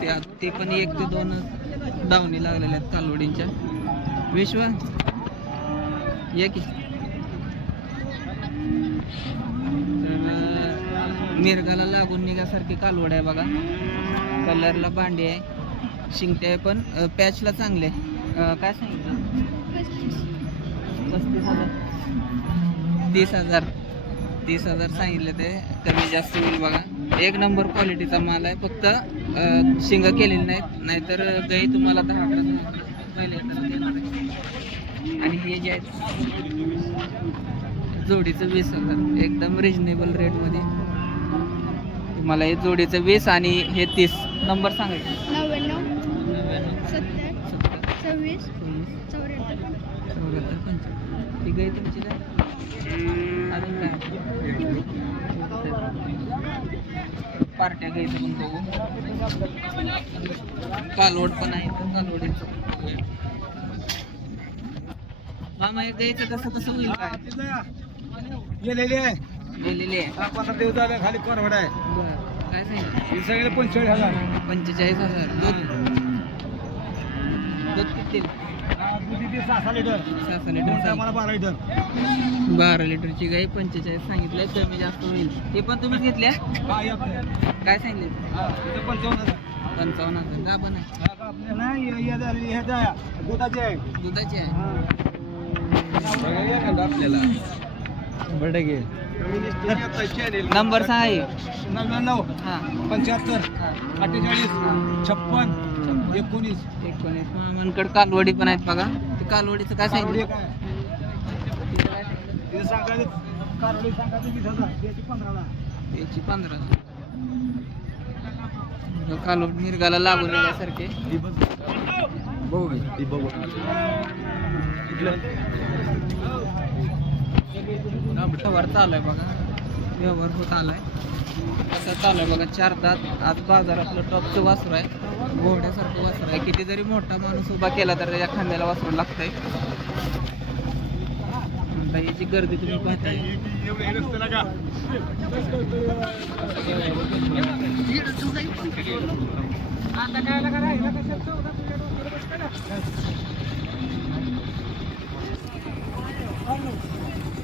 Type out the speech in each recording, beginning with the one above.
ते आत- ते पण एक ते दोन दावणी लागलेल्या आहेत कालवडींच्या. विश्व ये की. तर मिरगाला लागून निघासारखी कालवड आहे बघा. कलरला भांडी आहे. शिंगटे आहे पण पॅचला चांगले आहे. काय सांगितलं? पस्तीस हजार. तीस हजार. तीस हजार सांगितले ते कमी जास्त होईल बघा. एक नंबर क्वालिटीचा माल आहे. फक्त शिंग केलेली नाहीत. नाहीतर गाई तुम्हाला दहा अकरा पहिले. आणि हे जे आहेत जोडीचं वीस हजार. एकदम रिजनेबल रेटमध्ये तुम्हाला हे जोडीचं वीस आणि हे तीस. नंबर सांगायचे सव्वीस चौऱ्याहत्तर. पंच्याहत्तर ही गाई तुमची पार्ट्या गाईचं पण बघू. कालवड पण आहे तर कालवडीचं. मामा हे कसं कसं होईल काय? गेलेली आहे. गेलेली आहे. दहा पंधरा दिवस झाले खाली कोरवड आहे. काय सांगितलं? हे सगळे पंचेचाळीस हजार. पंचेचाळीस हजार. दूध दूध किती? सहा लिटर. लिटर बारा लिटर. बारा लिटरची गाई पंचेचाळीस सांगितलंय कमी जास्त होईल. हे पण तुम्हीच घेतल्या? काय आपले काय सांगितले? इथं पंचावन्न हजार. पंचावन्न हजार. का पण आहे? का आपले नाही झाले, जा, दुधाचे आहे. दुधाची आहे. आपल्याला नंबर सहा आहे. नव्याण्णव. हा. पंच्याहत्तर. अठ्ठेचाळीस. छप्पन. एकोणीस. एकोणीस. मामांकडे कालवडी पण आहेत बघा. ते कालवडीचं काय सांगितलं? त्याची पंधरा कालवड मिरगाला लागून येण्यासारखे. बघू. बघू चालू आहे बघा. व्यवहार होत आला आहे कसं चालू आहे बघा चार दात. आज बाजारातलं टॉपचं वासरू आहे. घोड्यासारखं वासरू आहे. किती जरी मोठा माणूस उभा केला तर त्याच्या खांद्याला वासरू लागतंय. आहे याची गर्दी तुम्ही पाहताय.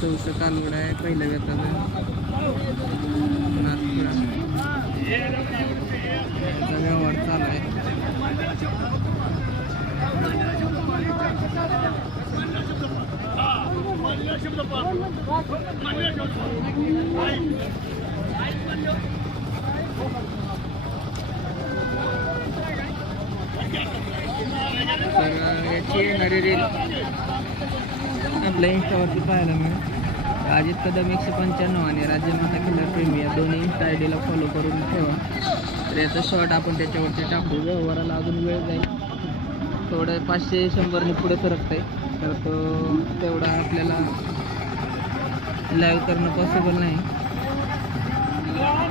चौसष्ट कालवड आहे पहिल्या व्यताचं नागपुरा याचा व्यवहार चालू आहे तर याची येणारी रील आपल्या इंस्टावरती पाहायला मिळेल. अजित कदम एकशे पंच्याण्णव आणि राज्यमाता खिल्लर प्रेमी या दोन्ही इंस्टा आय डीला फॉलो करून ठेवा. तर याचा शॉर्ट आपण त्याच्यावरती टाकू. व्यवहाराला अजून वेळ जाईल. थोडं पाचशे शंभरने पुढे सरकत आहे तर तो तेवढा आपल्याला लाईव्ह करणं पॉसिबल नाही.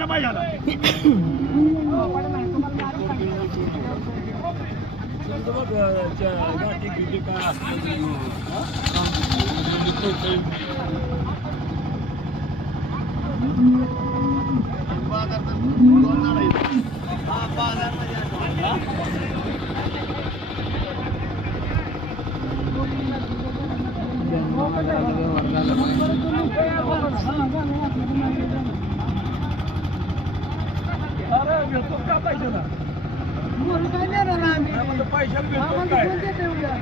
घाला पाहिजे आता. का पैशाला मोहरी काय देणार ना आम्ही आम्हाला कोण देते उद्या?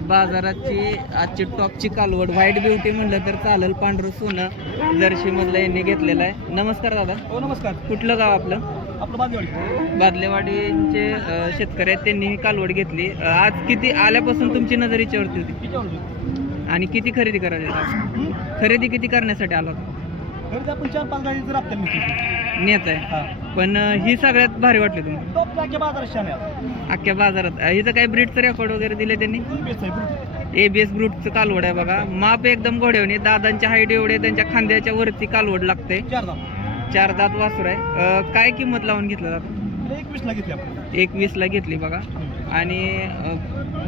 बाजाराची आजची टॉपची कालवड व्हाईट ब्युटी म्हणलं तर चालेल पांढरं सोनं जर्शी मधलं यांनी घेतलेलं आहे. नमस्कार दादा. हो नमस्कार. कुठलं गाव आपलं? आपलं बादलेवाडीचे अं, शेतकरी आहेत त्यांनी ही कालवड घेतली. अं, आज किती आल्यापासून तुमची नजर हिच्यावरती होती? किती आणि किती खरेदी करायची आज? खरेदी किती करण्यासाठी आलो घरी आपण चार पाच गाडी जर आपल्याला मिळते नेत आहे. हा. पण अं, ही सगळ्यात भारी वाटली तुम्हाला? टॉप जागे बाजारात शाने आहे. अख्ख्या बाजारात. अं, हिचं काही ब्रीडचं रेकॉर्ड वगैरे दिले त्यांनी? बेस्ट आहे ए बी एस ब्रूटचं कालवड आहे बघा. माप एकदम घोड्यावणी दादांच्या हाईट एवढे त्यांच्या खांद्याच्या वरती कालवड लागते. चार दाम चार दात वासूर आहे. अं, काय किंमत लावून घेतलं जातं एक वीसला घेतली आपण. एक वीसला घेतली बघा. आणि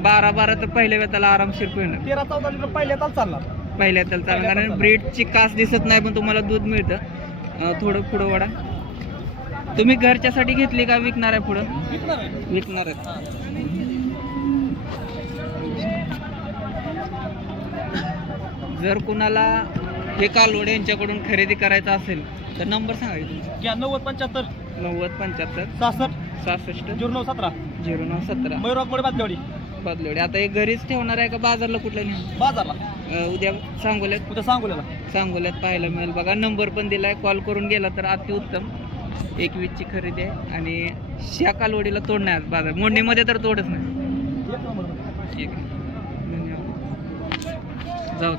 बारा बारा तर पहिल्या वेळेला आरामशीर पिळणार तेरा चौदा लिटर पहिल्या ताल चालणार. पहिल्या त्याला चालणार. कारण. ब्रीडची कास दिसत नाही पण तुम्हाला दूध मिळतं. अं, थोडं पुढं वाढा. तुम्ही घरच्यासाठी घेतली का विकणार आहे पुढं? विकणार आहे. विकणार जर कुणाला हे कालवड यांच्याकडून खरेदी करायचं असेल तर नंबर सांगायचा घ्या नव्वद पंच्याहत्तर. नव्वद पंच्याहत्तर. सहासष्ट. सहासष्ट. झिरो नऊ सतरा. झिरो नऊ सतरा. मयूरागमोडे बांदेवाडी बदलवडे आता हे घरीच ठेवणार आहे का बाजारला कुठल्या नेहमी बाजारला. उद्या सांगोल्यात. उद्या सांगोल्याला. सांगोल्यात पाहायला मिळेल. बघा नंबर पण दिलाय. कॉल करून गेला तर अतिउत्तम. एक वीसची खरेदी आहे. आणि शा कालवडीला तोड नाही आज बाजार. मोडणीमध्ये तर तोडच नाही. एक ठीक आहे. धन्यवाद. जाऊ